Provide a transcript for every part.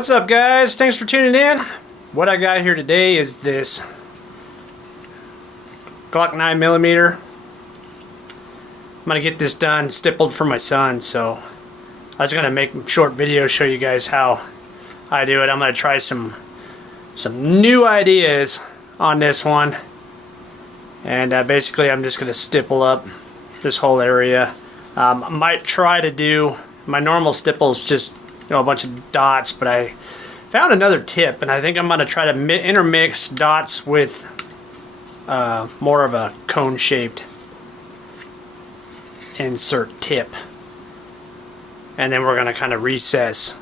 What's up, guys? Thanks for tuning in. What I got here today is this GLOCK 9mm. I'm gonna get this done stippled for my son, so I was gonna make a short video show you guys how I do it. I'm gonna try some new ideas on this one, and basically I'm just gonna stipple up this whole area. I might try to do my normal stipples, just a bunch of dots, but I found another tip, and I think I'm going to try to intermix dots with more of a cone-shaped insert tip, and then we're going to kind of recess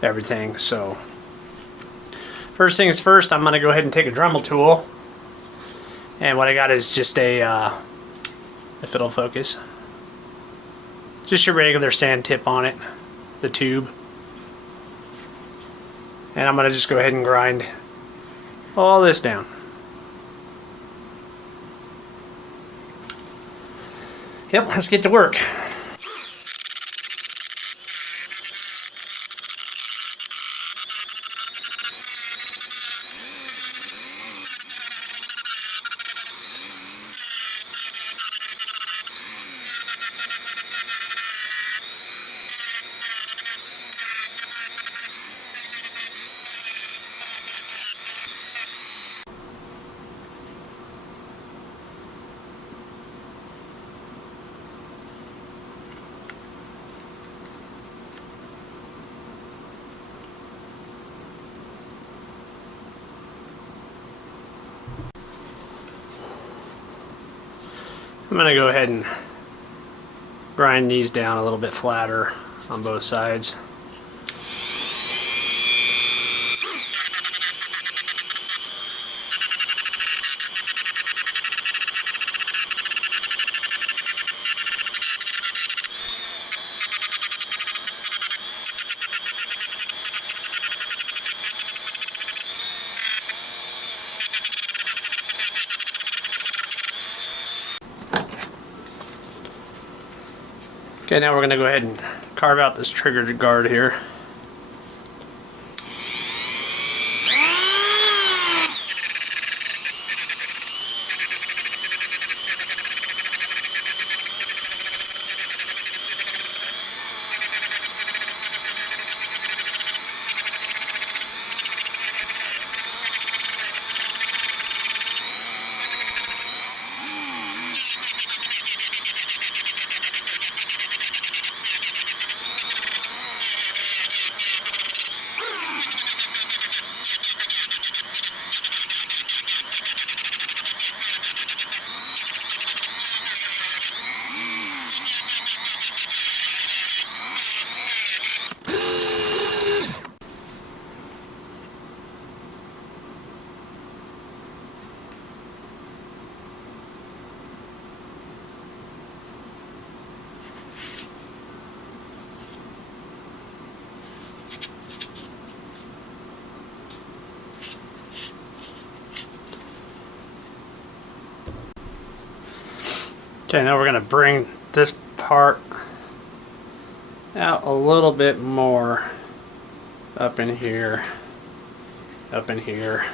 everything. So first things first, I'm going to go ahead and take a Dremel tool, and what I got is just if it'll focus, just your regular sand tip on it, the tube. And I'm going to just go ahead and grind all this down. Yep, let's get to work. I'm going to go ahead and grind these down a little bit flatter on both sides. Okay, now we're going to go ahead and carve out this trigger guard here. Okay, now we're going to bring this part out a little bit more up in here, up in here.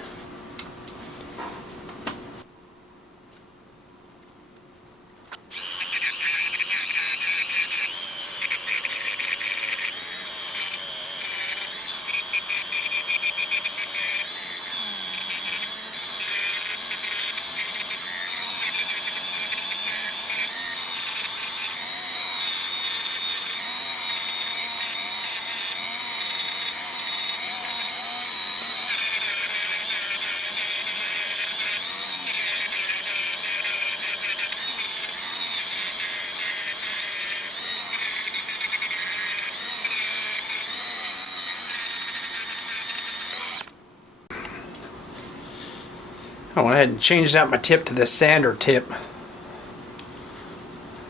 I went ahead and changed out my tip to the sander tip.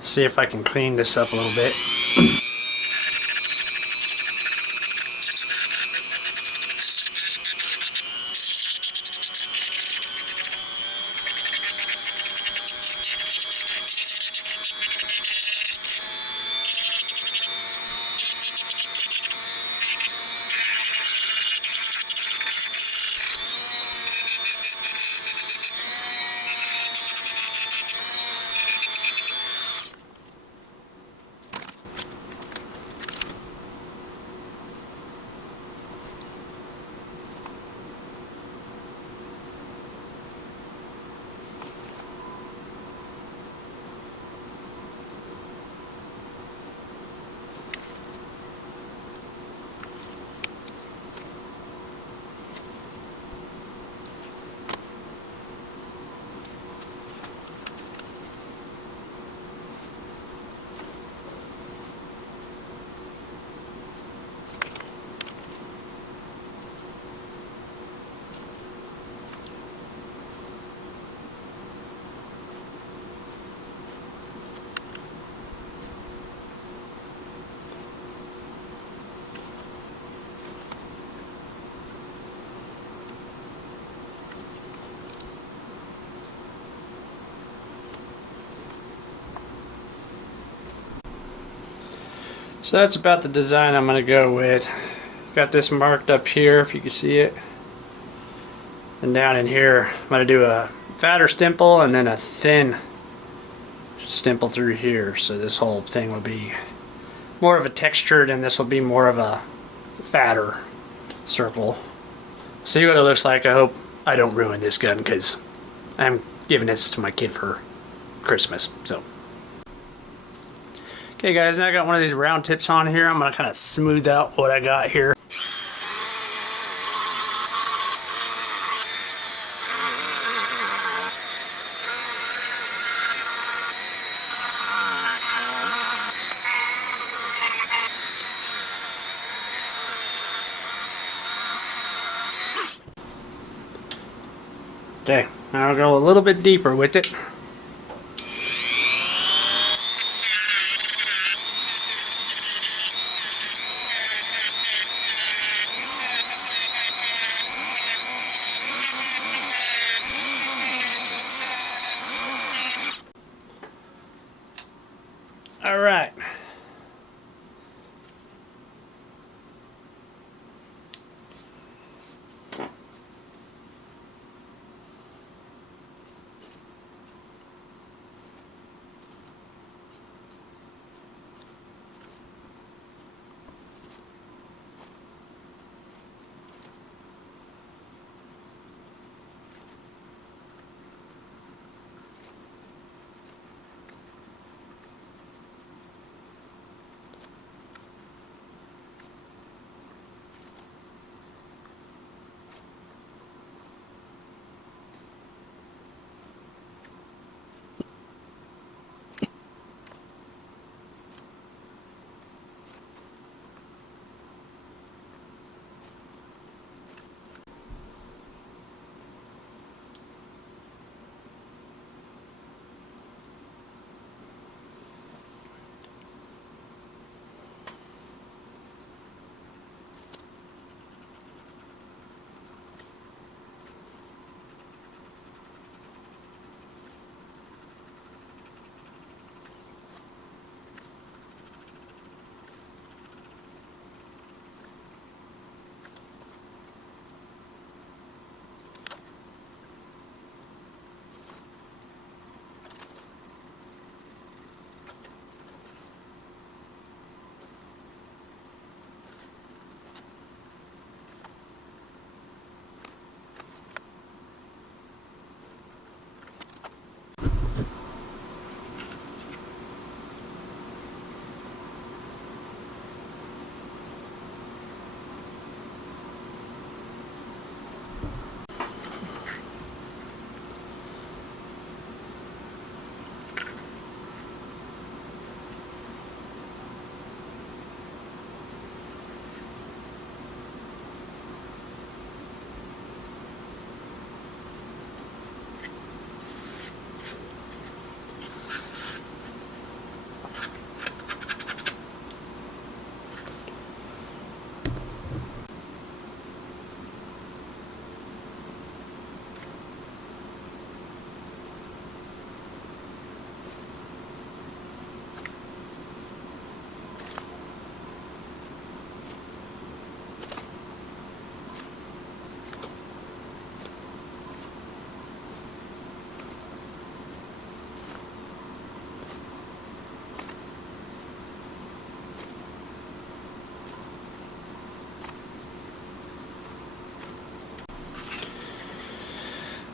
See if I can clean this up a little bit. So that's about the design I'm going to go with. Got this marked up here if you can see it. And down in here I'm going to do a fatter stipple and then a thin stipple through here. So this whole thing will be more of a textured and this will be more of a fatter circle. See what it looks like. I hope I don't ruin this gun because I'm giving this to my kid for Christmas. So okay guys, now I got one of these round tips on here. I'm going to kind of smooth out what I got here. Okay, now I'll go a little bit deeper with it. All right.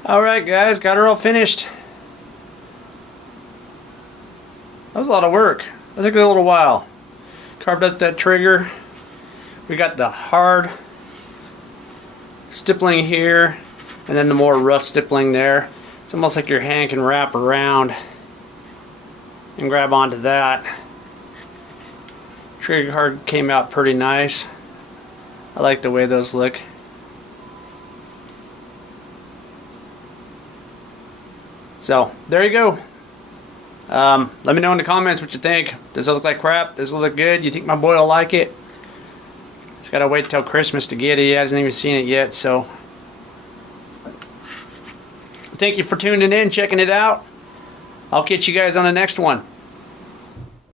Alright guys, got her all finished. That was a lot of work. That took a little while. Carved up that trigger. We got the hard stippling here and then the more rough stippling there. It's almost like your hand can wrap around and grab onto that. Trigger guard came out pretty nice. I like the way those look. So there you go. Let me know in the comments what you think. Does it look like crap? Does it look good? You think my boy will like it? Just gotta wait till Christmas to get it. He hasn't even seen it yet. So thank you for tuning in, checking it out. I'll catch you guys on the next one.